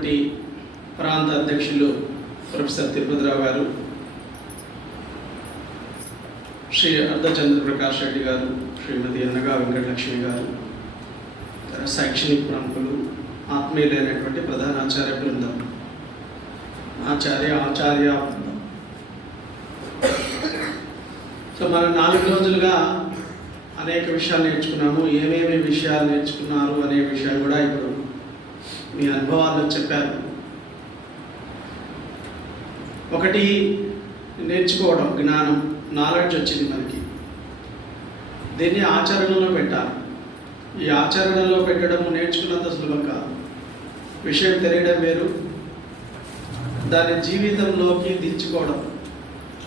ఉన్నటువంటి ప్రాంత అధ్యక్షులు ప్రొఫెసర్ తిరుపతిరావు గారు, శ్రీ అర్ధచంద్ర ప్రకాష్ రెడ్డి గారు, శ్రీమతి అన్నగా వెంకటలక్ష్మి గారు, శైక్షణిక ప్రముఖులు, ఆత్మీయులైనటువంటి ప్రధానాచార్య బృందం, ఆచార్య బృందం. సో మనం 4 రోజులుగా అనేక విషయాలు నేర్చుకున్నాము. ఏమేమి విషయాలు నేర్చుకున్నారు అనే విషయం కూడా ఇప్పుడు మీ అనుభవాల్లో చెప్పారు. ఒకటి, నేర్చుకోవడం, జ్ఞానం, నాలెడ్జ్ వచ్చింది మనకి. దీన్ని ఆచరణలో పెట్టాలి. ఈ ఆచరణలో పెట్టడం నేర్చుకున్నంత సులభం కాదు. విషయం తెలియడం వేరు, దాన్ని జీవితంలోకి దించుకోవడం,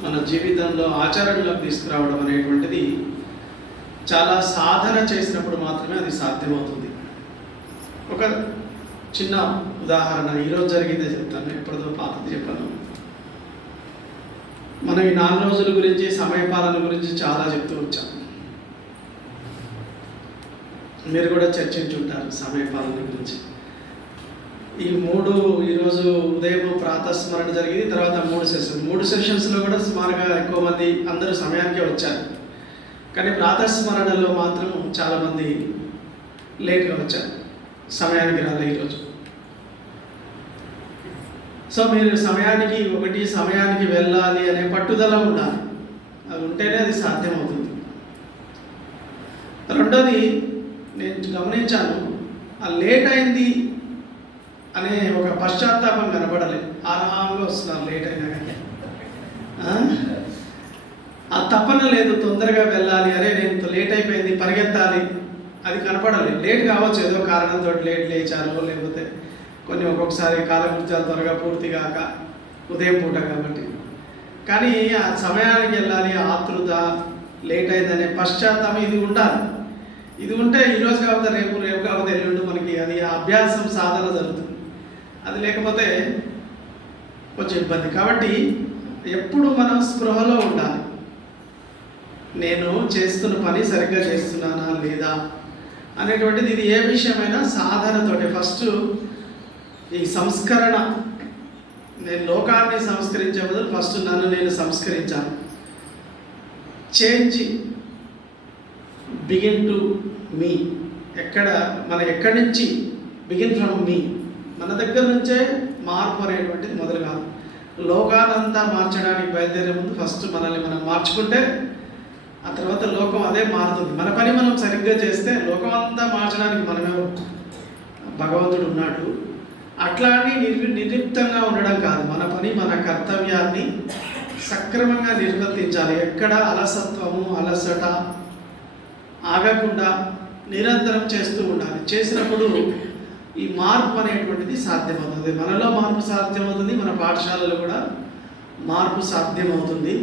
మన జీవితంలో ఆచరణలోకి తీసుకురావడం అనేటువంటిది చాలా సాధన చేసినప్పుడు మాత్రమే అది సాధ్యమవుతుంది. ఒక చిన్న ఉదాహరణ ఈరోజు జరిగిందే చెప్తాను, ఎప్పటిదో పాతది చెప్పాను. మనం ఈ 4 రోజుల గురించి, సమయపాలన గురించి చాలా చెప్తూ వచ్చాం. మీరు కూడా చర్చించుంటారు సమయపాలన గురించి. ఈరోజు ఉదయం ప్రాతస్మరణ జరిగింది, తర్వాత 3 సెషన్స్లో కూడా సుమారుగా ఎక్కువ మంది అందరూ సమయానికే వచ్చారు. కానీ ప్రాతస్మరణలో మాత్రం చాలామంది లేట్గా వచ్చారు, సమయానికి రాలే ఈరోజు. సో మీరు సమయానికి వెళ్ళాలి అనే పట్టుదల ఉండాలి. అది ఉంటేనే అది సాధ్యమవుతుంది. రెండోది, నేను గమనించాను, ఆ లేట్ అయింది అనే ఒక పశ్చాత్తాపం కనపడలేదు. ఆరాంగా వస్తున్నారు లేట్ అయినా కానీ. ఆ తపన లేదు, తొందరగా వెళ్ళాలి, అరే నేను లేట్ అయిపోయింది పరిగెత్తాలి, అది కనపడలేదు. లేట్ కావచ్చు, ఏదో కారణంతో లేట్ లేచారో, లేకపోతే ఒక్కొక్కసారి కాలకృత్యాలు త్వరగా పూర్తి కాక, ఉదయం పూట కాబట్టి. కానీ ఆ సమయానికి వెళ్ళాలి, ఆతృత, లేట్ అయిందనే పశ్చాత్తాపం ఇది ఉండాలి. ఇది ఉంటే ఈరోజు కాకపోతే రేపు కాకపోతే ఎల్లుండి మనకి అది అభ్యాసం, సాధన జరుగుతుంది. అది లేకపోతే కొంచెం ఇబ్బంది. కాబట్టి ఎప్పుడు మనం స్పృహలో ఉండాలి. నేను చేస్తున్న పని సరిగ్గా చేస్తున్నానా లేదా అనేటువంటిది, ఇది ఏ విషయమైనా సాధనతోటి. ఫస్ట్ ఈ సంస్కరణ, నేను లోకాన్ని సంస్కరించే బదులు ఫస్ట్ నన్ను నేను సంస్కరించాను. Change begin to me. ఎక్కడి నుంచి బిగిన్ ఫ్రమ్ మీ, మన దగ్గర నుంచే మార్పు అనేటువంటిది మొదలు కాదు. లోకానంతా మార్చడానికి బయలుదేరే ముందు ఫస్ట్ మనల్ని మనం మార్చుకుంటే ఆ తర్వాత లోకం అదే మారుతుంది. మన పని మనం సరిగ్గా చేస్తే లోకం అంతా మార్చడానికి మనమే భగవంతుడు ఉన్నాడు. అట్లా అని నిర్లిప్తంగా ఉండడం కాదు. మన పని, మన కర్తవ్యాన్ని సక్రమంగా నిర్వర్తించాలి. ఎక్కడ అలసత్వము, అలసట ఆగకుండా నిరంతరం చేస్తూ ఉండాలి. చేసినప్పుడు ఈ మార్పు అనేటువంటిది సాధ్యమవుతుంది. మనలో మార్పు సాధ్యమవుతుంది, మన పాఠశాలలో కూడా మార్పు సాధ్యమవుతుంది.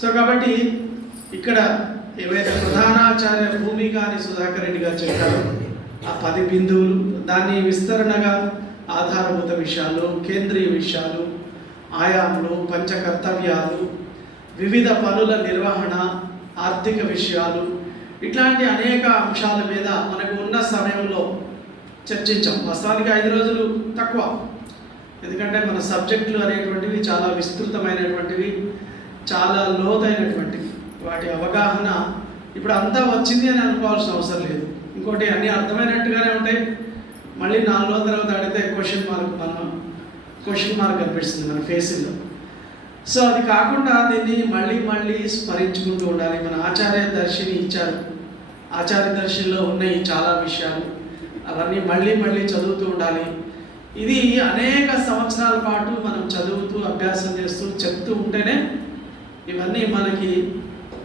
సో కాబట్టి ఇక్కడ ఏవైతే ప్రధానాచార్య భూమిక అని సుధాకర్ రెడ్డి గారు చెప్పారు, ఆ 10 బిందువులు, దాన్ని విస్తరణగా ఆధారభూత విషయాలు, కేంద్రీయ విషయాలు, ఆయాములు, పంచకర్తవ్యాలు, వివిధ పనుల నిర్వహణ, ఆర్థిక విషయాలు, ఇట్లాంటి అనేక అంశాల మీద మనకు ఉన్న సమయంలో చర్చించాం. వాస్తవానికి 5 రోజులు తక్కువ, ఎందుకంటే మన సబ్జెక్టులు అనేటువంటివి చాలా విస్తృతమైనటువంటివి, చాలా లోతైనటువంటివి. వాటి అవగాహన ఇప్పుడు అంతా వచ్చింది అని అనుకోవాల్సిన అవసరం లేదు. ఇంకోటి, అన్నీ అర్థమైనట్టుగానే ఉంటాయి. మళ్ళీ 4 రోజుల తర్వాత అడిగితే క్వశ్చన్ మార్క్ కనిపిస్తుంది మన ఫేస్లో. సో అది కాకుండా దీన్ని మళ్ళీ స్మరించుకుంటూ ఉండాలి. మన ఆచార్య దర్శిని ఇచ్చారు, ఆచార్య దర్శినిలో ఉన్నాయి చాలా విషయాలు, అవన్నీ మళ్ళీ చదువుతూ ఉండాలి. ఇది అనేక సంవత్సరాల పాటు మనం చదువుతూ, అభ్యాసం చేస్తూ, చెప్తూ ఉంటేనే ఇవన్నీ మనకి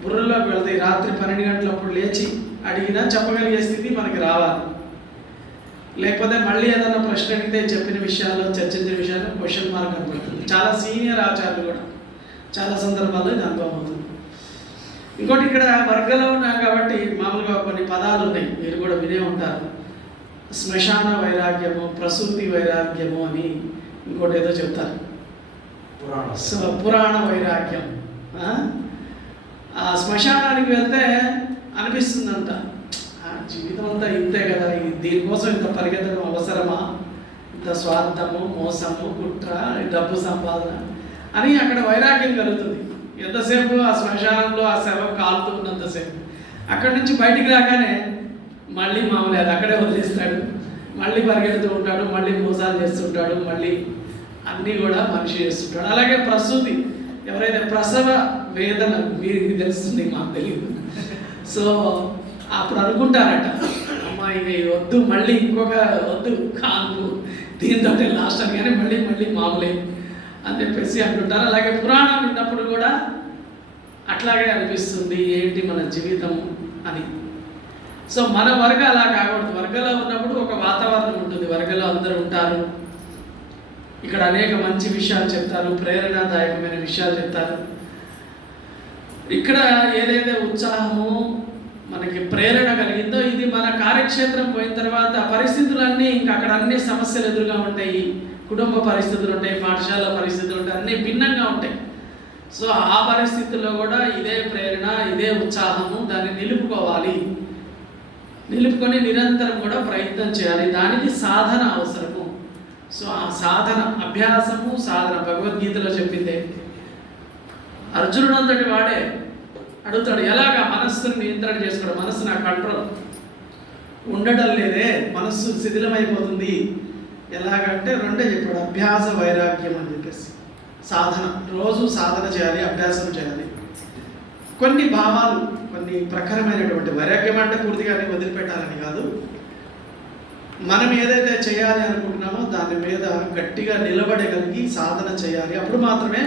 బుర్రలోకి వెళ్తాయి. రాత్రి 12 గంటలప్పుడు లేచి అడిగినా చెప్పగలిగే స్థితి మనకి రావాలి. లేకపోతే మళ్ళీ ఏదైనా ప్రశ్న అడిగితే చెప్పిన విషయాల్లో, చర్చించిన విషయాల్లో క్వశ్చన్ మార్క్ కనపడుతుంది. చాలా సీనియర్ ఆచార్యులు కూడా చాలా సందర్భాల్లో ఇది అనుభవం అవుతుంది. ఇంకోటి, ఇక్కడ వర్గంలో ఉన్నాం కాబట్టి మామూలుగా కొన్ని పదాలు ఉన్నాయి, మీరు కూడా వినే ఉంటారు. శ్మశాన వైరాగ్యము, ప్రసూతి వైరాగ్యము అని ఇంకోటి ఏదో చెప్తారు, పురాణ వైరాగ్యం. ఆ శ్మశానానికి వెళ్తే అనిపిస్తుందంట, జీవితం అంతా ఇంతే కదా, దీనికోసం ఇంత పరిగెత్తడం అవసరమా, ఇంత స్వార్థము, మోసము, కుట్ర, డబ్బు సంపాదన అని అక్కడ వైరాగ్యం కలుగుతుంది. ఎంతసేపు ఆ శ్మశానంలో ఆ శవ కాలుతూ ఉన్నంతసేపు. అక్కడి నుంచి బయటికి రాగానే మళ్ళీ మామూలు అది అక్కడే వదిలేస్తాడు, మళ్ళీ పరిగెడుతూ ఉంటాడు, మళ్ళీ మోసాలు చేస్తుంటాడు, మళ్ళీ అన్నీ కూడా మనిషి చేస్తుంటాడు. అలాగే ప్రసూతి, ఎవరైతే ప్రసవ వేదన వీరికి తెలుస్తుంది, మాకు తెలియదు. సో అప్పుడు అనుకుంటారట, అమ్మ ఇక వద్దు, మళ్ళీ ఇంకొక వద్దు కాన్పు, దీంతో లాస్ట్ అని, కానీ మళ్ళీ మళ్ళీ మామూలే అని చెప్పేసి అంటుంటారు. అలాగే పురాణం విన్నప్పుడు కూడా అట్లాగే అనిపిస్తుంది, ఏంటి మన జీవితం అని. సో మన వర్గ అలా కాకూడదు. వర్గలో ఉన్నప్పుడు ఒక వాతావరణం ఉంటుంది, వర్గలో అందరూ ఉంటారు, ఇక్కడ అనేక మంచి విషయాలు చెప్తారు, ప్రేరణాదాయకమైన విషయాలు చెప్తారు. ఇక్కడ ఏదైతే ఉత్సాహము మనకి ప్రేరణ కలిగిందో, ఇది మన కార్యక్షేత్రం పోయిన తర్వాత పరిస్థితులన్నీ ఇంకా అక్కడ అన్ని సమస్యలు ఎదురుగా ఉంటాయి. కుటుంబ పరిస్థితులు ఉంటాయి, పాఠశాల పరిస్థితులు ఉంటాయి, అన్నీ భిన్నంగా ఉంటాయి. సో ఆ పరిస్థితుల్లో కూడా ఇదే ప్రేరణ, ఇదే ఉత్సాహము, దాన్ని నిలుపుకోవాలి. నిలుపుకొని నిరంతరం కూడా ప్రయత్నం చేయాలి. దానికి సాధన అవసరము. సో ఆ సాధన, అభ్యాసము, సాధన భగవద్గీతలో చెప్పిందే. అర్జునుడు అంతటి వాడే అడుగుతాడు, ఎలాగా మనస్సును నియంత్రణ చేసుకోవడం, మనస్సు నా కంట్రోల్ ఉండటం లేదే, మనస్సు శిథిలమైపోతుంది. ఎలాగంటే రెండే చెప్పాడు, అభ్యాస వైరాగ్యం అని చెప్పేసి. సాధన, రోజు సాధన చేయాలి, అభ్యాసం చేయాలి. కొన్ని భావాలు, కొన్ని ప్రఖరమైనటువంటి వైరాగ్యం అంటే పూర్తిగానే వదిలిపెట్టాలని కాదు, మనం ఏదైతే చేయాలి అనుకుంటున్నామో దాని మీద గట్టిగా నిలబడగలిగి సాధన చేయాలి. అప్పుడు మాత్రమే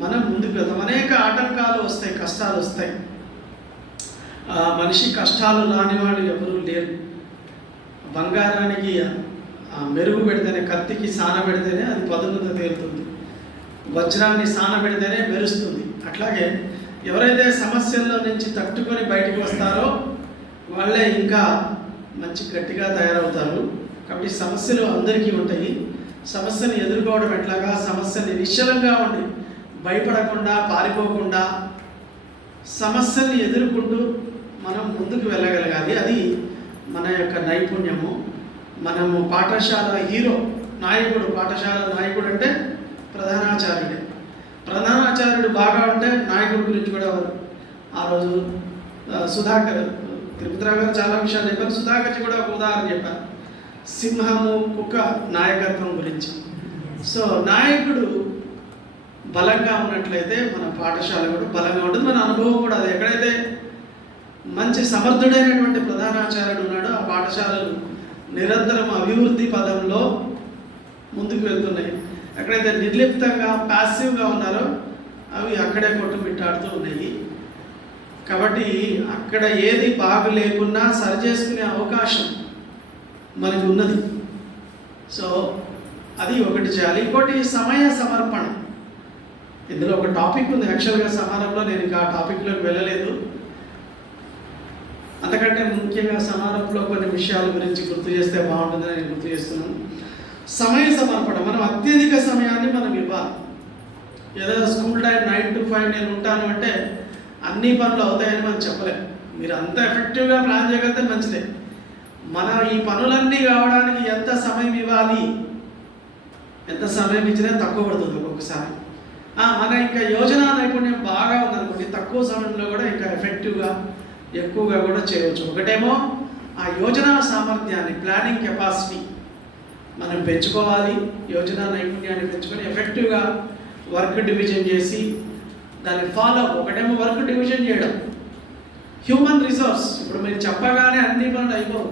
మనం ముందుకు వెళ్తాం. అనేక ఆటంకాలు వస్తాయి, కష్టాలు వస్తాయి. మనిషి కష్టాలు రాని వాళ్ళు ఎవరూ లేరు. బంగారానికి మెరుగు పెడితేనే, కత్తికి సాన పెడితేనే అది పదునుగా తేలుతుంది, వజ్రాన్ని సాన పెడితేనే మెరుస్తుంది. అట్లాగే ఎవరైతే సమస్యల్లో నుంచి తట్టుకొని బయటకు వస్తారో వాళ్ళే ఇంకా మంచి గట్టిగా తయారవుతారు. కాబట్టి సమస్యలు అందరికీ ఉంటాయి. సమస్యను ఎదుర్కోవడం ఎట్లాగా, సమస్యని నిశ్చలంగా ఉండి భయపడకుండా, పారిపోకుండా సమస్యల్ని ఎదుర్కొంటూ మనం ముందుకు వెళ్ళగలగాలి. అది మన యొక్క నైపుణ్యము. మనము పాఠశాల హీరో, నాయకుడు, పాఠశాల నాయకుడు అంటే ప్రధానాచార్యుడే. ప్రధానాచార్యుడు బాగా ఉంటే నాయకుడి గురించి కూడా ఆ రోజు సుధాకర్, తిరుపతిరావు గారు చాలా విషయాలు చెప్పారు. సుధాకర్జీ కూడా ఒక ఉదాహరణ చెప్పారు, సింహము, కుక్క నాయకత్వం గురించి. సో నాయకుడు బలంగా ఉన్నట్లయితే మన పాఠశాల కూడా బలంగా ఉంటుంది. మన అనుభవం కూడా అది. ఎక్కడైతే మంచి సమర్థుడైనటువంటి ప్రధానాచార్యుడు ఉన్నాడో ఆ పాఠశాలలు నిరంతరం అభివృద్ధి పదంలో ముందుకు వెళ్తున్నాయి. ఎక్కడైతే నిర్లిప్తంగా, ప్యాసివ్గా ఉన్నారో అవి అక్కడే కొట్టుమిట్టాడుతూ ఉన్నాయి. కాబట్టి అక్కడ ఏది బాగు లేకున్నా సరి చేసుకునే అవకాశం మనకు ఉన్నది. సో అది ఒకటి చేయాలి. ఇంకోటి సమయ సమర్పణ. ఇందులో ఒక టాపిక్ ఉంది యాక్చువల్గా సమారంలో, నేను ఇంకా ఆ టాపిక్లోకి వెళ్ళలేదు. అంతకంటే ముఖ్యంగా సమారంలో కొన్ని విషయాల గురించి గుర్తు చేస్తే బాగుంటుందని నేను గుర్తు చేస్తున్నాను. సమయ సమర్పణ. మనం అత్యధిక సమయాన్ని మనం ఇవ్వాలి. ఏదో స్కూల్ టైం 9 to 5 నేను ఉంటాను అంటే అన్ని పనులు అవుతాయని మనం చెప్పలేం. మీరు అంత ఎఫెక్టివ్గా ప్లాన్ చేయగలిగితే మంచిదే. మన ఈ పనులన్నీ కావడానికి ఎంత సమయం ఇవ్వాలి, ఎంత సమయం ఇచ్చినా తక్కువ పడుతుంది ఒక్కొక్కసారి. మన ఇంకా యోజనా నైపుణ్యం బాగా ఉందనుకోండి, తక్కువ సమయంలో కూడా ఇంకా ఎఫెక్టివ్గా ఎక్కువగా కూడా చేయవచ్చు. ఒకటేమో ఆ యోజనా సామర్థ్యాన్ని, ప్లానింగ్ కెపాసిటీ మనం పెంచుకోవాలి. యోజనా నైపుణ్యాన్ని పెంచుకొని ఎఫెక్టివ్గా వర్క్ డివిజన్ చేసి దాన్ని ఫాలో. ఒకటేమో వర్క్ డివిజన్ చేయడం, హ్యూమన్ రిసోర్స్. ఇప్పుడు మీరు చెప్పగానే అన్ని పనులు అయిపోవు,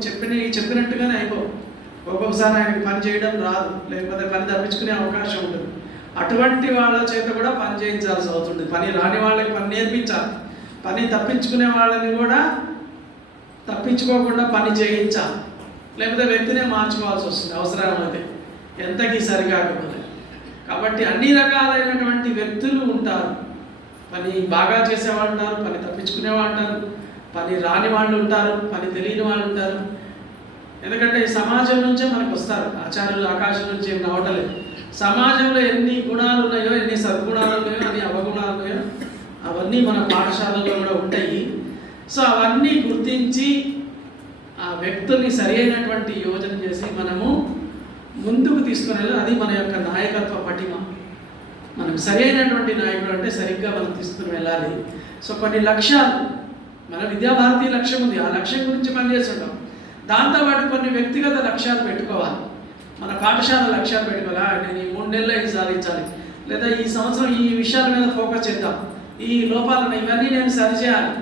చెప్పినట్టుగానే అయిపోవు. ఒక్కొక్కసారి ఆయనకి పని చేయడం రాదు, లేకపోతే పని తప్పించుకునే అవకాశం ఉంటుంది. అటువంటి వాళ్ళ చేత కూడా పని చేయించాల్సి అవుతుంది. పని రాని వాళ్ళకి పని నేర్పించాలి, పని తప్పించుకునే వాళ్ళని కూడా తప్పించుకోకుండా పని చేయించాలి. లేకపోతే వ్యక్తినే మార్చుకోవాల్సి వస్తుంది అవసరమైతే, ఎంతకీ సరికాకపోతే. కాబట్టి అన్ని రకాలైనటువంటి వ్యక్తులు ఉంటారు. పని బాగా చేసేవాళ్ళు ఉంటారు, పని తప్పించుకునేవాళ్ళు ఉంటారు, పని రాని వాళ్ళు ఉంటారు, పని తెలియని వాళ్ళు ఉంటారు. ఎందుకంటే ఈ సమాజం నుంచే మనకు వస్తారు. ఆచార్యులు ఆకాశం నుంచి ఏం రావటలేదు. సమాజంలో ఎన్ని గుణాలు ఉన్నాయో, ఎన్ని సద్గుణాలు ఉన్నాయో, ఎన్ని అవగుణాలు ఉన్నాయో అవన్నీ మన పాఠశాలలో కూడా ఉంటాయి. సో అవన్నీ గుర్తించి ఆ వ్యక్తుల్ని సరి అయినటువంటి యోజన చేసి మనము ముందుకు తీసుకుని వెళ్ళాలి. అది మన యొక్క నాయకత్వ పటిమ. మనకు సరైనటువంటి నాయకుడు అంటే సరిగ్గా మనం తీసుకుని వెళ్ళాలి. సో కొన్ని లక్ష్యాలు, మన విద్యాభారతి లక్ష్యం ఉంది, ఆ లక్ష్యం గురించి పనిచేస్తుంటాం. దాంతోపాటు కొన్ని వ్యక్తిగత లక్ష్యాలు పెట్టుకోవాలి. మన పాఠశాల లక్ష్యాలు పెట్టుకోవాలి. నేను ఈ 3 నెలల్లో ఇది సాధించాలి, లేదా ఈ సంవత్సరం ఈ విషయాల మీద ఫోకస్ చేద్దాం, ఈ లోపాలను ఇవన్నీ నేను సరిచేయాలి,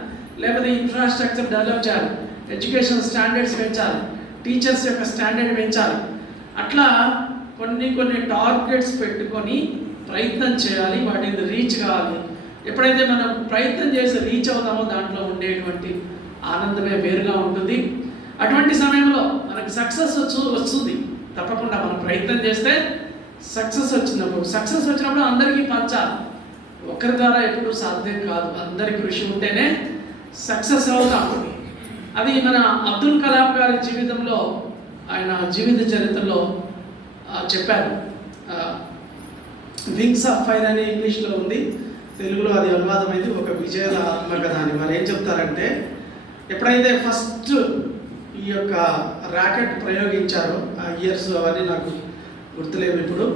లేకపోతే ఇన్ఫ్రాస్ట్రక్చర్ డెవలప్ చేయాలి, ఎడ్యుకేషన్ స్టాండర్డ్స్ పెంచాలి, టీచర్స్ యొక్క స్టాండర్డ్ పెంచాలి. అట్లా కొన్ని టార్గెట్స్ పెట్టుకొని ప్రయత్నం చేయాలి, వాటిని రీచ్ కావాలి. ఎప్పుడైతే మనం ప్రయత్నం చేసి రీచ్ అవుతామో దాంట్లో ఉండేటువంటి ఆనందమే వేరుగా ఉంటుంది. అటువంటి సమయంలో మనకు సక్సెస్ వస్తుంది తప్పకుండా. మనం ప్రయత్నం చేస్తే సక్సెస్ వచ్చినప్పుడు అందరికీ పంచాలి. ఒకరి ద్వారా ఎప్పుడూ సాధ్యం కాదు, అందరి కృషి ఉంటేనే సక్సెస్ అవుతాం. అది మన అబ్దుల్ కలాం గారి జీవితంలో, ఆయన జీవిత చరిత్రలో చెప్పారు. వింగ్స్ ఆఫ్ ఫైర్ అని ఇంగ్లీష్లో ఉంది, తెలుగులో అది అనువాదమైంది, ఒక విజయాత్మకత అని. మరి ఏం చెప్తారంటే, ఎప్పుడైతే ఫస్ట్ ఈ యొక్క ర్యాకెట్ ప్రయోగించారో, ఆ ఇయర్స్ అవన్నీ నాకు గుర్తులేవు ఇప్పుడు,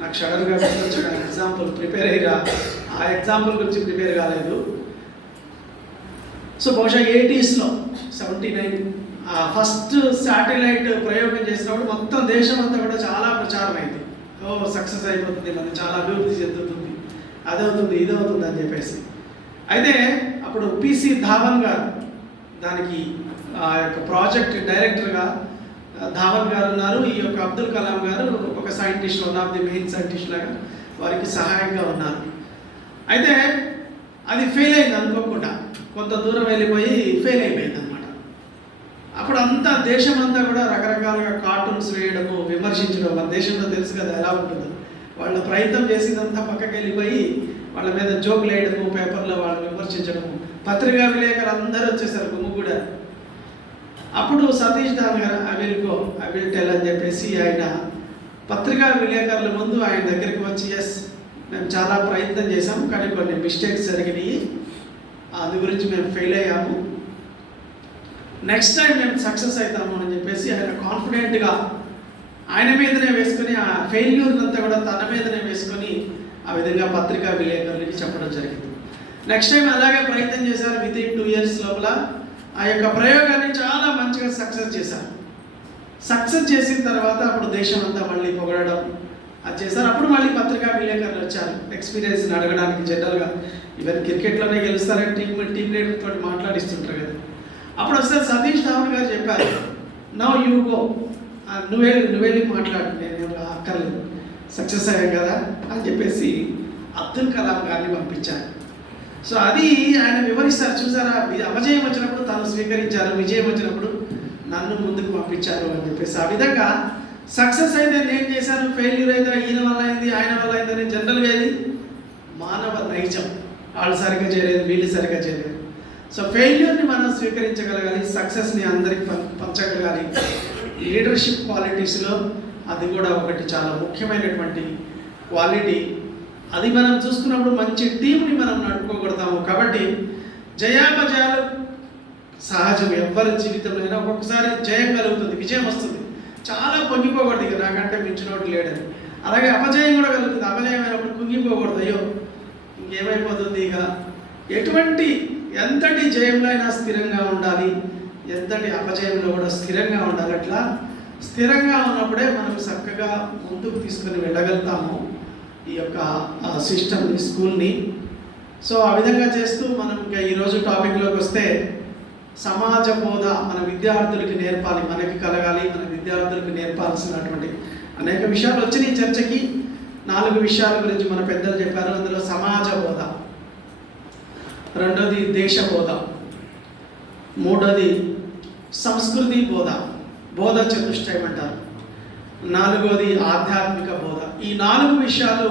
నాకు సడన్గా గుర్తొచ్చిన ఎగ్జాంపుల్ ప్రిపేర్ అయ్యిరా, ఆ ఎగ్జాంపుల్ గురించి ప్రిపేర్ కాలేదు. సో బహుశా 80sలో 79 ఫస్ట్ శాటిలైట్ ప్రయోగం చేసినప్పుడు మొత్తం దేశం అంతా కూడా చాలా ప్రచారం అయింది. సక్సెస్ అయిపోతుంది, మనకి చాలా అభివృద్ధి చెందుతుంది, అదవుతుంది ఇదవుతుంది అని చెప్పేసి. అయితే అప్పుడు పిసి ధావన్ గారు దానికి ఆ యొక్క ప్రాజెక్ట్ డైరెక్టర్గా ధావన్ గారు ఉన్నారు. ఈ యొక్క అబ్దుల్ కలాం గారు ఒక scientist, one of the main scientist లాగా వారికి సహాయంగా ఉన్నారు. అయితే అది ఫెయిల్ అయింది అనుకోకుండా, కొంత దూరం వెళ్ళిపోయి ఫెయిల్ అయిపోయింది అనమాట. అప్పుడు అంతా దేశం అంతా కూడా రకరకాలుగా కార్టూన్స్ వేయడము, విమర్శించడం. మన దేశంలో తెలుసు కదా ఎలా ఉంటుందో. వాళ్ళ ప్రయత్నం చేసిందంతా పక్కకి వెళ్ళిపోయి వాళ్ళ మీద జోకులు వేయడము, పేపర్లో వాళ్ళని విమర్శించడము. పత్రికా విలేకరులు అందరూ వచ్చేసారు గుమ్ముగూడ. అప్పుడు సతీష్ ధావన్ గారు ఐ విల్ టెల్ అని చెప్పేసి ఆయన పత్రికా విలేకరుల ముందు ఆయన దగ్గరికి వచ్చి, ఎస్ మేము చాలా ప్రయత్నం చేసాము, కానీ కొన్ని మిస్టేక్స్ జరిగినాయి, అందు గురించి మేము ఫెయిల్ అయ్యాము, నెక్స్ట్ టైం మేము సక్సెస్ అవుతాము అని చెప్పేసి ఆయన కాన్ఫిడెంట్గా ఆయన మీదనే వేసుకొని, ఆ ఫెయిల్యూర్ అంతా కూడా తన మీదనే వేసుకొని ఆ విధంగా పత్రికా విలేకరులకి చెప్పడం జరిగింది. నెక్స్ట్ టైం అలాగే ప్రయత్నం చేశారు. విత్ ఇన్ 2 years లోపల ఆ యొక్క ప్రయోగాన్ని చాలా మంచిగా సక్సెస్ చేశారు. సక్సెస్ చేసిన తర్వాత అప్పుడు దేశం అంతా మళ్ళీ పొగడడం అది చేశారు. అప్పుడు మళ్ళీ పత్రికా విలేకరులు వచ్చారు ఎక్స్పీరియన్స్ని అడగడానికి. జనరల్గా ఈవెన్ క్రికెట్లోనే గెలుస్తారని టీం లీడర్ తోటి మాట్లాడిస్తుంటారు కదా. అప్పుడు ఒకసారి సతీష్ ధావన్ గారు చెప్పారు, నౌ యూ గో, నువ్వెళ్ళి మాట్లాడు, నేను అక్కర్లేదు, సక్సెస్ అయ్యాం కదా అని చెప్పేసి అబ్దుల్ కలాం గారిని పంపించారు. సో అది ఆయన వివరిస్తారు. చూసారా, అపజయం వచ్చినప్పుడు తను స్వీకరించారు, విజయం వచ్చినప్పుడు నన్ను ముందుకు పంపించారు అని చెప్పేసి. ఆ విధంగా సక్సెస్ అయితే నేను చేశాను, ఫెయిల్యూర్ అయితే ఈయన వల్ల అయింది, ఆయన వల్ల అయిందని జనరల్గా అది మానవ నైజం. వాళ్ళు సరిగ్గా చేయలేదు, వీళ్ళు సరిగ్గా చేయలేదు. సో ఫెయిల్యూర్ని మనం స్వీకరించగలగాలి, సక్సెస్ని అందరికి పంచగలగాలి. లీడర్షిప్ క్వాలిటీస్లో అది కూడా ఒకటి చాలా ముఖ్యమైనటువంటి క్వాలిటీ. అది మనం చూసుకున్నప్పుడు మంచి టీంని మనం నడుపుకోగలుగుతాము. కాబట్టి జయాపజయాలు సహజం, ఎవరి జీవితంలో ఒక్కొక్కసారి జయం కలుగుతుంది, విజయం వస్తుంది, చాలా పొంగిపోకూడదు, ఇక నాకంటే మించినోటి లేడని. అలాగే అపజయం కూడా కలుగుతుంది. అపజయం అయినప్పుడు కుంగిపోకూడదు, అయ్యో ఇంకేమైపోతుంది. ఇక ఎంతటి జయంలో అయినా స్థిరంగా ఉండాలి, ఎంతటి అపజయంలో కూడా స్థిరంగా ఉండాలి. అట్లా స్థిరంగా ఉన్నప్పుడే మనం చక్కగా ముందుకు తీసుకొని వెళ్ళగలుగుతాము ఈ యొక్క సిస్టమ్ని, స్కూల్ని. సో ఆ విధంగా చేస్తూ మనం ఇంకా ఈరోజు టాపిక్లోకి వస్తే, సమాజ బోధ మన విద్యార్థులకి నేర్పాలి, మనకి కలగాలి, మన విద్యార్థులకు నేర్పాల్సినటువంటి అనేక విషయాలు వచ్చినాయి చర్చకి. 4 విషయాల గురించి మన పెద్దలు చెప్పారు. అందులో సమాజ బోధ, రెండోది దేశ బోధ, మూడోది సంస్కృతి బోధ, బోధ చతుష్టయం అంటారు, నాలుగోది ఆధ్యాత్మిక బోధ. ఈ 4 విషయాలు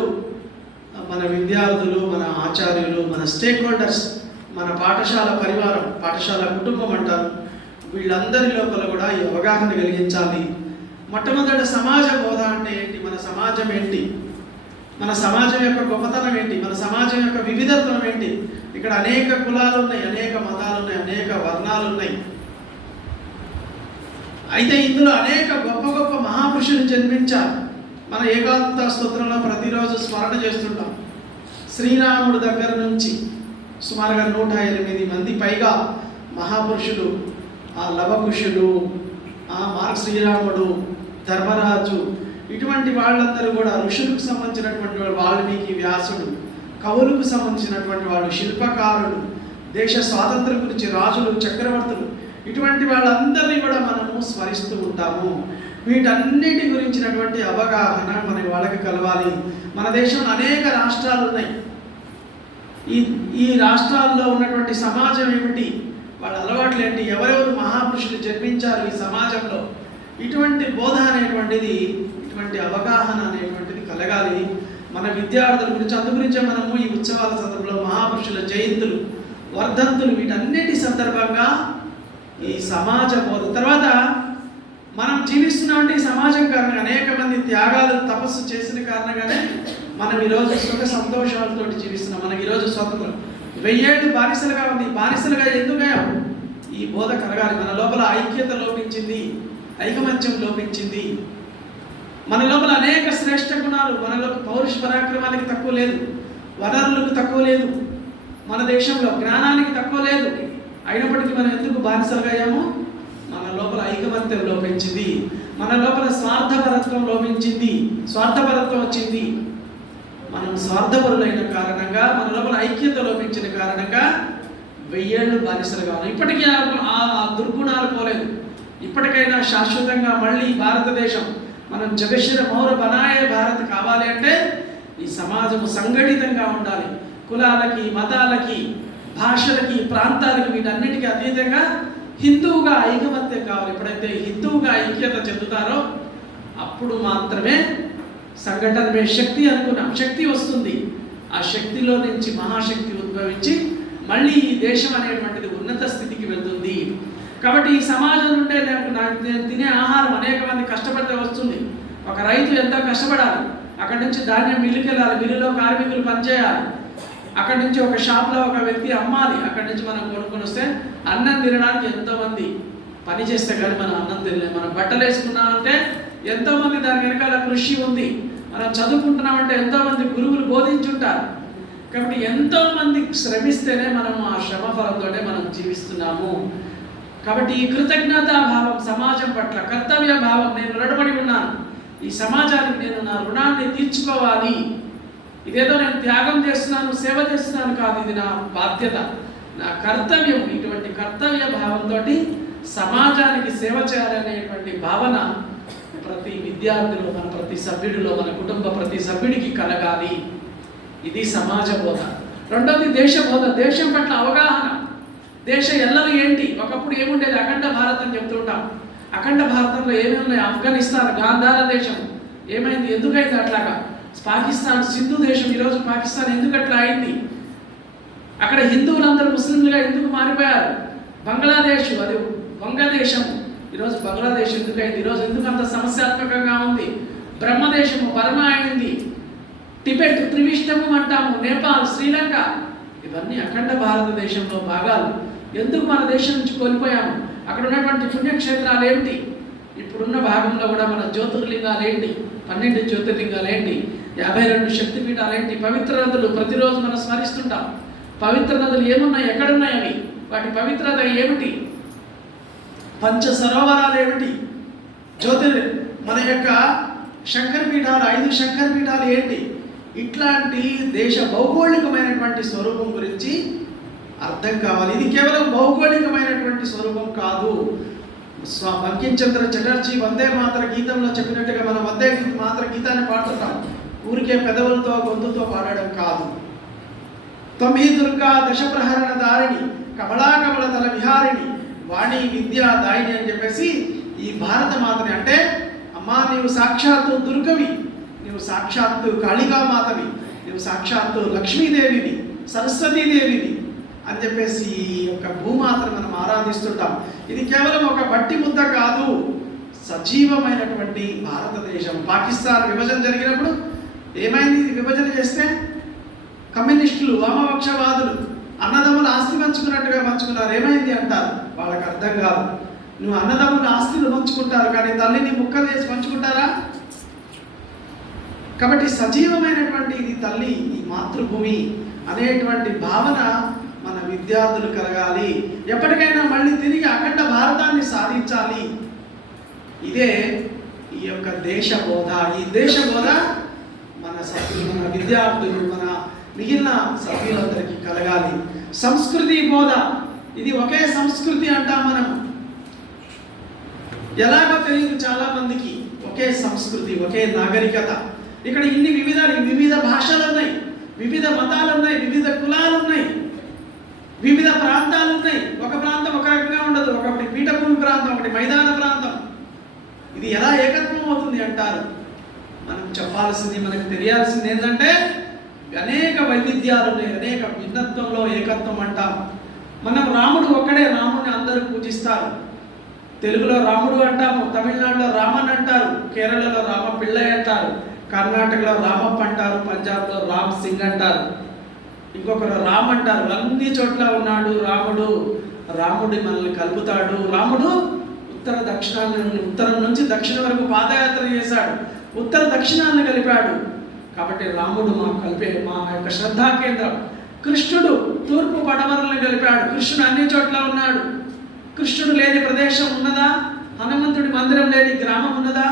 మన విద్యార్థులు, మన ఆచార్యులు, మన స్టేక్ హోల్డర్స్, మన పాఠశాల పరివారం, పాఠశాల కుటుంబం అంటారు, వీళ్ళందరి లోపల కూడా ఈ అవగాహన కలిగించాలి. మొట్టమొదటి సమాజ బోధ అంటే ఏంటి, మన సమాజం ఏంటి, మన సమాజం యొక్క గొప్పతనం ఏంటి, మన సమాజం యొక్క వివిధత్వం ఏంటి. ఇక్కడ అనేక కులాలు ఉన్నాయి, అనేక మతాలు ఉన్నాయి, అనేక వర్ణాలు ఉన్నాయి, అయితే ఇందులో అనేక గొప్ప గొప్ప మహాపురుషులు జన్మించారు. మన ఏకాంత స్తోత్రంలో ప్రతిరోజు స్మరణ చేస్తుంటాం. శ్రీరాముడు దగ్గర నుంచి సుమారుగా 108 మంది పైగా మహాపురుషులు, ఆ లవకుశుడు, ఆ శ్రీరాముడు, ధర్మరాజు, ఇటువంటి వాళ్ళందరూ కూడా ఋషులకు సంబంధించినటువంటి వాళ్ళు, వాల్మీకి, వ్యాసుడు, కవులకు సంబంధించినటువంటి వాళ్ళు, శిల్పకారులు, దేశ స్వాతంత్రం గురించి రాజులు, చక్రవర్తులు, ఇటువంటి వాళ్ళందరినీ కూడా మనము స్మరిస్తూ ఉంటాము. వీటన్నిటి గురించినటువంటి అవగాహన మన వాళ్ళకి కలవాలి. మన దేశంలో అనేక రాష్ట్రాలు ఉన్నాయి. ఈ రాష్ట్రాల్లో ఉన్నటువంటి సమాజం ఏమిటి, వాళ్ళ అలవాట్లు ఏంటి, ఎవరెవరు మహాపురుషులు జన్మించారు ఈ సమాజంలో, ఇటువంటి బోధ అనేటువంటిది, ఇటువంటి అవగాహన అనేటువంటిది కలగాలి మన విద్యార్థుల గురించి. అందు గురించే మనము ఈ ఉత్సవాల సందర్భంలో మహాపురుషుల జయంతులు, వర్ధంతులు, వీటన్నిటి సందర్భంగా ఈ సమాజ బోధ. తర్వాత మనం జీవిస్తున్నామంటే ఈ సమాజం కారణంగా అనేక మంది త్యాగాలు, తపస్సు చేసిన కారణంగానే మనం ఈరోజు సుఖ సంతోషాలతో జీవిస్తున్నాం. మనకి ఈరోజు స్వతంత్రం. 1000 ఏళ్ళు బానిసలుగా ఉంది. బానిసలుగా ఎందుకయ్యాం? ఈ బోధ కలగాలి. మన లోపల ఐక్యత లోపించింది, ఐకమత్యం లోపించింది. మన లోపల అనేక శ్రేష్ఠ గుణాలు, మనలో పౌరుష పరాక్రమానికి తక్కువ లేదు, వనరులకు తక్కువ లేదు, మన దేశంలో జ్ఞానానికి తక్కువ లేదు. అయినప్పటికీ మనం ఎందుకు బానిసలుగా అయ్యాము? మన లోపల ఐకమత్యం లోపించింది, మన లోపల స్వార్థపరత్వం లోపించింది, స్వార్థపరత్వం వచ్చింది. మనం స్వార్థపరులైన కారణంగా, మన లోపల ఐక్యత లోపించిన కారణంగా 1000 ఏళ్ళు బానిసలుగా ఉన్నాం. ఇప్పటికీ ఆ దుర్గుణాలు పోలేదు. ఇప్పటికైనా శాశ్వతంగా మళ్ళీ భారతదేశం, మనం జగశిర మౌర బనాయే భారత్ కావాలి అంటే ఈ సమాజము సంఘటితంగా ఉండాలి. కులాలకి, మతాలకి, భాషలకి, ప్రాంతాలకి, వీటన్నిటికీ అతీతంగా హిందువుగా ఐకమత్యం కావాలి. ఎప్పుడైతే హిందువుగా ఐక్యత చెందుతారో అప్పుడు మాత్రమే సంఘటనమే శక్తి అనుకున్నాం, శక్తి వస్తుంది. ఆ శక్తిలో నుంచి మహాశక్తి ఉద్భవించి మళ్ళీ ఈ దేశం అనేటువంటిది ఉన్నత స్థితికి వెళ్తుంది. కాబట్టి ఈ సమాజం నుండే నేను తినే ఆహారం అనేక మంది కష్టపడితే వస్తుంది. ఒక రైతు ఎంతో కష్టపడాలి, అక్కడి నుంచి ధాన్యం మిల్లుకి వెళ్ళాలి, మిల్లులో కార్మికులు పనిచేయాలి, అక్కడి నుంచి ఒక షాప్లో ఒక వ్యక్తి అమ్మాలి, అక్కడి నుంచి మనం కొనుక్కొని వస్తే అన్నం తినడానికి ఎంతోమంది పని చేస్తే కానీ మనం అన్నం తినలేము. మనం బట్టలు వేసుకున్నామంటే ఎంతోమంది దాని వెనకాల కృషి ఉంది. మనం చదువుకుంటున్నామంటే ఎంతోమంది గురువులు బోధించుంటారు. కాబట్టి ఎంతోమంది శ్రమిస్తేనే మనం ఆ శ్రమ ఫలంతోనే మనం జీవిస్తున్నాము. కాబట్టి ఈ కృతజ్ఞతా భావం, సమాజం పట్ల కర్తవ్య భావం, నేను రుణపడి ఉన్నాను, ఈ సమాజానికి నేను నా రుణాన్ని తీర్చుకోవాలి, ఇదేదో నేను త్యాగం చేస్తున్నాను, సేవ చేస్తున్నాను కాదు, ఇది నా బాధ్యత, నా కర్తవ్యం. ఇటువంటి కర్తవ్య భావంతో సమాజానికి సేవ చేయాలనేటువంటి భావన ప్రతి విద్యార్థిలో, మన ప్రతి సభ్యుడిలో, మన కుటుంబ ప్రతి సభ్యుడికి కలగాలి. ఇది సమాజ బోధ. రెండవది దేశ బోధ, దేశం పట్ల అవగాహన. దేశ ఎల్లలు ఏంటి? ఒకప్పుడు ఏముండేది? అఖండ భారత్ అని చెప్తుంటాం. అఖండ భారతంలో ఏమేమి ఉన్నాయి? ఆఫ్ఘనిస్తాన్, గాంధార దేశం ఏమైంది? ఎందుకైంది అట్లాగా? పాకిస్తాన్, సింధు దేశం, ఈరోజు పాకిస్తాన్ ఎందుకు అట్లా అయింది? అక్కడ హిందువులందరూ ముస్లింలుగా ఎందుకు మారిపోయారు? బంగ్లాదేశ్, అది వంగదేశం, ఈరోజు బంగ్లాదేశ్ ఎందుకైంది? ఈరోజు ఎందుకు అంత సమస్యాత్మకంగా ఉంది? బ్రహ్మదేశము బర్మా అయింది, టిబెట్ త్రివిష్టము అంటాము, నేపాల్, శ్రీలంక, ఇవన్నీ అఖండ భారతదేశంలో భాగాలు. ఎందుకు మన దేశం నుంచి కోల్పోయాము? అక్కడ ఉన్నటువంటి పుణ్యక్షేత్రాలు ఏంటి? ఇప్పుడున్న భాగంలో కూడా మన జ్యోతిర్లింగాలు ఏంటి? 12 జ్యోతిర్లింగాలు ఏంటి? 52 శక్తిపీఠాలు ఏంటి? పవిత్ర నదులు ప్రతిరోజు మనం స్మరిస్తుంటాం. పవిత్ర నదులు ఏమున్నాయి? ఎక్కడున్నాయి అవి? వాటి పవిత్రత ఏమిటి? పంచ సరోవరాలు ఏమిటి? మన యొక్క శంకరపీఠాలు, 5 శంకరపీఠాలు ఏంటి? ఇట్లాంటి దేశ భౌగోళికమైనటువంటి స్వరూపం గురించి అర్థం కావాలి. ఇది కేవలం భౌగోళికమైనటువంటి స్వరూపం కాదు. బంకించంద్ర చటర్జీ వందే మాతర గీతంలో చెప్పినట్టుగా మనం వందే మాతర గీతాన్ని పాడుతుంటాం. ఊరికే పెదవులతో, గొంతుతో పాడడం కాదు. తొమ్మిది దుర్గా దశప్రహరణ దారిణి, కమలాకమల తల విహారిణి, వాణి విద్యా దాయిని అని చెప్పేసి ఈ భారత మాతని, అంటే అమ్మా నీవు సాక్షాత్తు దుర్గవి, నీవు సాక్షాత్తు కాళికామాతవి, నీవు సాక్షాత్తు లక్ష్మీదేవిని, సరస్వతీదేవిని అని చెప్పేసి ఈ యొక్క భూమాతను మనం ఆరాధిస్తుంటాం. ఇది కేవలం ఒక బట్టి ముద్ద కాదు, సజీవమైనటువంటి భారతదేశం. పాకిస్తాన్ విభజన జరిగినప్పుడు ఏమైంది? విభజన చేస్తే కమ్యూనిస్టులు, వామపక్షవాదులు అన్నదమ్ములు ఆస్తి పంచుకున్నట్టుగా పంచుకున్నారు. ఏమైంది అంటారు, వాళ్ళకి అర్థం కాదు. నువ్వు అన్నదమ్ముల ఆస్తులు పంచుకుంటారు, కానీ తల్లిని ముక్కలు చేసి పంచుకుంటారా? కాబట్టి సజీవమైనటువంటి ఇది తల్లి, ఈ మాతృభూమి అనేటువంటి భావన మన విద్యార్థులు కలగాలి. ఎప్పటికైనా మళ్ళీ తిరిగి అఖండ భారతాన్ని సాధించాలి. ఇదే ఈ యొక్క దేశబోధ. ఈ దేశబోధ మన సభ్యులు, మన విద్యార్థులు, మన మిగిలిన సభ్యులందరికీ కలగాలి. సంస్కృతి బోధ, ఇది ఒకే సంస్కృతి అంటాం మనం. ఎలాగో తెలియదు చాలా మందికి, ఒకే సంస్కృతి, ఒకే నాగరికత. ఇక్కడ ఇన్ని వివిధ భాషలు ఉన్నాయి, వివిధ మతాలు ఉన్నాయి, వివిధ కులాలు ఉన్నాయి, వివిధ ప్రాంతాలు ఉన్నాయి. ఒక ప్రాంతం ఒక రకంగా ఉండదు, ఒకటి పీఠభూమి ప్రాంతం, ఒకటి మైదాన ప్రాంతం. ఇది ఎలా ఏకత్వం అవుతుంది అంటారు. మనం చెప్పాల్సింది, మనకు తెలియాల్సింది ఏంటంటే అనేక వైవిధ్యాలు ఉన్నాయి, అనేక భిన్నత్వంలో ఏకత్వం అంటాం. మనం రాముడు ఒక్కడే, రాముడిని అందరూ పూజిస్తారు. తెలుగులో రాముడు అంటాము, తమిళనాడులో రామన్ అంటారు, కేరళలో రామ పిళ్ళై అంటారు, కర్ణాటకలో రామప్ప అంటారు, పంజాబ్లో రామ్ సింగ్ అంటారు, ఇంకొకరు రామ్ అంటారు. అన్ని చోట్ల ఉన్నాడు రాముడు. రాముడి మనల్ని కలుపుతాడు. రాముడు ఉత్తరం నుంచి దక్షిణం వరకు పాదయాత్ర చేశాడు, ఉత్తర దక్షిణాన్ని కలిపాడు. కాబట్టి రాముడు మా యొక్క శ్రద్ధా కేంద్రం. కృష్ణుడు తూర్పు పడమరలను కలిపాడు. కృష్ణుడు అన్ని చోట్ల ఉన్నాడు. కృష్ణుడు లేని ప్రదేశం ఉన్నదా? హనుమంతుడి మందిరం లేని గ్రామం ఉన్నదా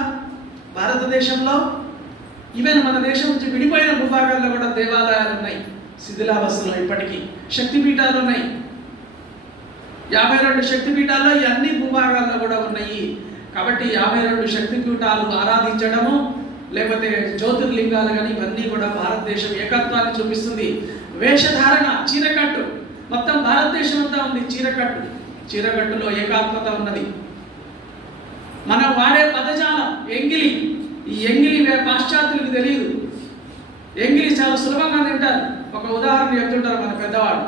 భారతదేశంలో? ఈవెన్ మన దేశం నుంచి విడిపోయిన భూభాగాల్లో కూడా దేవాలయాలు ఉన్నాయి, శిథిలావస్థలో ఇప్పటికీ. శక్తిపీఠాలు ఉన్నాయి, 52 శక్తిపీఠాల్లో ఈ అన్ని భూభాగాల్లో కూడా ఉన్నాయి. కాబట్టి 52 శక్తిపీఠాలు ఆరాధించడము, లేకపోతే జ్యోతిర్లింగాలు కానీ ఇవన్నీ కూడా భారతదేశం ఏకత్వాన్ని చూపిస్తుంది. వేషధారణ, చీరకట్టు, మొత్తం భారతదేశం అంతా ఉంది చీరకట్టు. చీరకట్టులో ఏకాత్మత ఉన్నది. మనం వాడే పదజాలం ఎంగిలి. ఈ ఎంగిలి పాశ్చాత్యులకు తెలియదు. ఎంగిలి చాలా సులభంగా తింటారు. ఒక ఉదాహరణ చెప్తుంటారు మన పెద్దవాళ్ళు.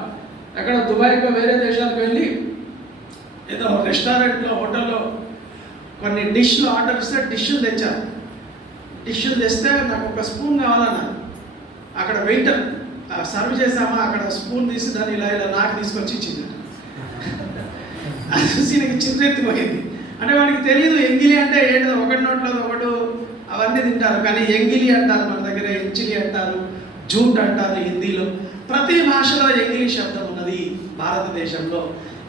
ఎక్కడ దుబాయ్కో వేరే దేశాలకు వెళ్ళి ఏదో రెస్టారెంట్లో, హోటల్లో కొన్ని డిష్లు ఆర్డర్ ఇస్తే డిష్లు తెచ్చారు. డిష్లు తెస్తే నాకు ఒక స్పూన్ కావాలన్నారు. అక్కడ వెయిటర్ సర్వ్ చేసామా, అక్కడ స్పూన్ తీసి దాన్ని ఇలా నాకు తీసుకొచ్చి ఇచ్చింది. అది చూసి నాకు చింతెత్తిపోయింది. అంటే వాడికి తెలియదు ఎంగిలి అంటే ఏంటో, ఒకటి నోట్లో ఒకటి అవన్నీ తింటారు, కానీ ఎంగిలి అంటారు మన దగ్గర, ఎంచిలి అంటారు, జూట్ అంటారు హిందీలో. ప్రతి భాషలో ఎంగిలి శబ్దం ఉన్నది భారతదేశంలో.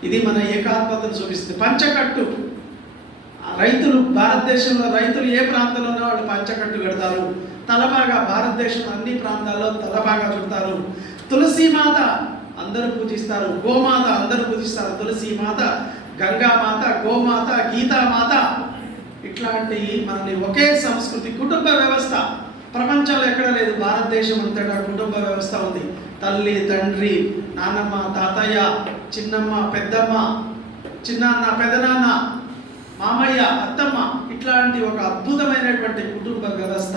ఇది మన ఏకాత్మతను చూపిస్తుంది. పంచకట్టు, రైతులు, భారతదేశంలో రైతులు ఏ ప్రాంతంలో ఉన్నా వాళ్ళు పంచకట్టు కడతారు. తలబాగా, భారతదేశం అన్ని ప్రాంతాల్లో తలబాగా చుడతారు. తులసీమాత అందరూ పూజిస్తారు, గోమాత అందరూ పూజిస్తారు. తులసీమాత, గంగామాత, గోమాత, గీతామాత, ఇట్లాంటి మనని ఒకే సంస్కృతి. కుటుంబ వ్యవస్థ ప్రపంచంలో ఎక్కడ లేదు, భారతదేశం అంతటా కుటుంబ వ్యవస్థ ఉంది. తల్లి, తండ్రి, నాన్నమ్మ, తాతయ్య, చిన్నమ్మ, పెద్దమ్మ, చిన్నాన్న, పెదనాన్న, మామయ్య, అత్తమ్మ, ఇట్లాంటి ఒక అద్భుతమైనటువంటి కుటుంబ వ్యవస్థ.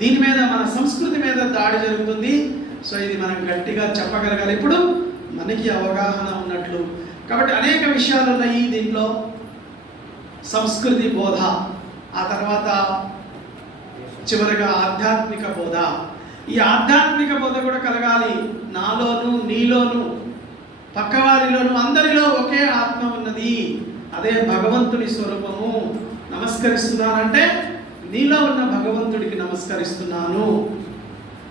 దీని మీద, మన సంస్కృతి మీద దాడి జరుగుతుంది. సో ఇది మనం గట్టిగా చెప్పగలగాలి ఇప్పుడు మనకి అవగాహన ఉన్నట్లు. కాబట్టి అనేక విషయాలు ఉన్నాయి దీంట్లో. సంస్కృతి బోధ, ఆ తర్వాత చివరిగా ఆధ్యాత్మిక బోధ. ఈ ఆధ్యాత్మిక బోధ కూడా కలగాలి. నాలోను, నీలోను, పక్కవారిలోను, అందరిలో ఒకే ఆత్మ ఉన్నది, అదే భగవంతుడి స్వరూపము. నమస్కరిస్తున్నానంటే నీలో ఉన్న భగవంతుడికి నమస్కరిస్తున్నాను.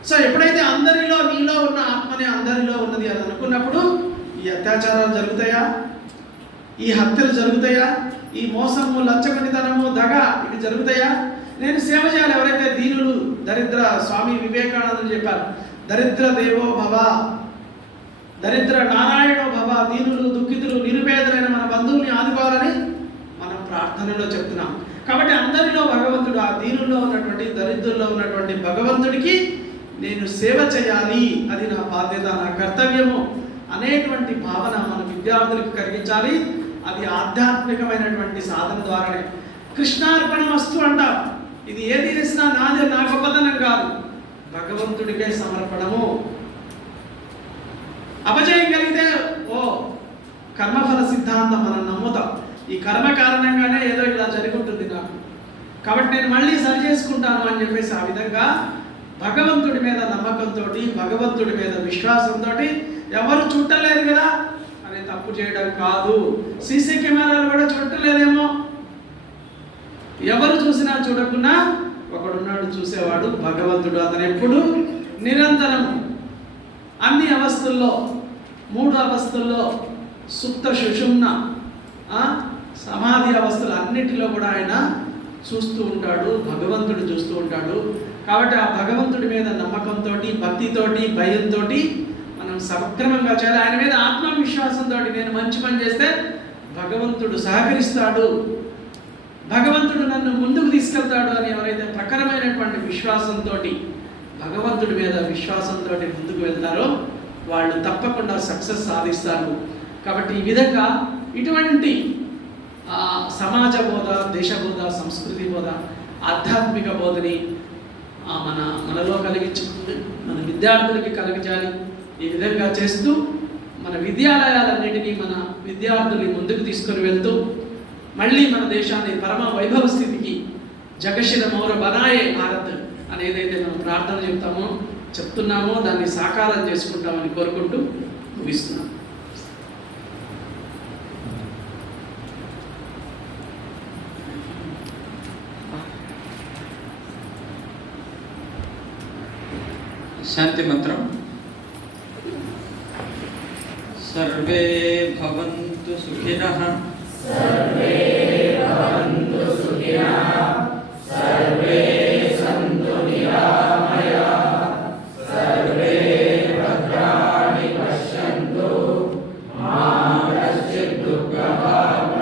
సో ఎప్పుడైతే అందరిలో, నీలో ఉన్న ఆత్మనే అందరిలో ఉన్నది అని అనుకున్నప్పుడు ఈ అత్యాచారాలు జరుగుతాయా? ఈ హత్యలు జరుగుతాయా? ఈ మోసము, లంచగొండితనము, దగ ఇవి జరుగుతాయా? నేను సేవ చేయాలి. ఎవరైతే దీనులు, దరిద్ర, స్వామి వివేకానందులు చెప్పారు, దరిద్ర దేవో భవ, దరిద్ర నారాయణో భవ, దీనులు, దుఃఖితులు, నిరుపేదలైన మన బంధువుల్ని ఆదుకోవాలని మనం ప్రార్థనలో చెప్తున్నాం. కాబట్టి అందరిలో భగవంతుడు, ఆ దీనుల్లో ఉన్నటువంటి, దరిద్రుల్లో ఉన్నటువంటి భగవంతుడికి నేను సేవ చేయాలి, అది నా బాధ్యత, నా కర్తవ్యము అనేటువంటి భావన మన విద్యార్థులకు కలిగించాలి. అది ఆధ్యాత్మికమైనటువంటి సాధన ద్వారానే. కృష్ణార్పణమస్తు అంటాం. ఇది ఏది చేసినా నాదే, నా గొప్పతనం కాదు, భగవంతుడికే సమర్పణము. అపజయం కలిగితే కర్మఫల సిద్ధాంతం మనం నమ్ముతాం. ఈ కర్మ కారణంగానే ఏదో ఇలా జరుగుతుంది నాకు, కాబట్టి నేను మళ్ళీ సరి చేసుకుంటాను అని చెప్పేసి ఆ విధంగా భగవంతుడి మీద నమ్మకంతో, భగవంతుడి మీద విశ్వాసంతో, ఎవరు చుట్టలేదు కదా అనే తప్పు చేయడం కాదు. సీసీ కెమెరాలు కూడా చూడలేదేమో, ఎవరు చూసినా చూడకున్నా ఒకడున్నాడు చూసేవాడు, భగవంతుడు. అతను ఎప్పుడు నిరంతరం అన్ని అవస్థల్లో, 3 అవస్థల్లో, సుప్త సుషుమ్న సమాధి అవస్థలు అన్నిటిలో కూడా ఆయన చూస్తూ ఉంటాడు, భగవంతుడు చూస్తూ ఉంటాడు. కాబట్టి ఆ భగవంతుడి మీద నమ్మకంతో, భక్తితోటి, భయంతో మనం సక్రమంగా చేయాలి. ఆయన మీద ఆత్మవిశ్వాసంతో నేను మంచి పని చేస్తే భగవంతుడు సహకరిస్తాడు, భగవంతుడు నన్ను ముందుకు తీసుకెళ్తాడు అని ఎవరైతే ప్రఖరమైనటువంటి విశ్వాసంతో, భగవంతుడి మీద విశ్వాసంతో ముందుకు వెళ్తారో వాళ్ళు తప్పకుండా సక్సెస్ సాధిస్తారు. కాబట్టి ఈ విధంగా ఇటువంటి సమాజ బోధ, దేశబోధ, సంస్కృతి బోధ, ఆధ్యాత్మిక బోధని మనలో కలిగించుకుంది, మన విద్యార్థులకి కలిగించాలి. ఈ విధంగా చేస్తూ మన విద్యాలయాలన్నిటినీ మన విద్యార్థుల్ని ముందుకు తీసుకొని వెళ్తూ మళ్ళీ మన దేశాన్ని పరమ వైభవ స్థితికి జగశిర మౌర బనాయే భారత్ అని ఏదైతే మనం ప్రార్థన చెప్తున్నామో దాన్ని సాకారం చేసుకుంటామని కోరుకుంటూ ముగిస్తున్నాం. శాంతి మంత్రం. సర్వే భవంతు సుఖినః, సర్వే భవంతు సుఖినః, సర్వే సంతు నిరామయాః, సర్వే భద్రాణి పశ్యంతు, మా కశ్చిద్ దుఃఖభాగ్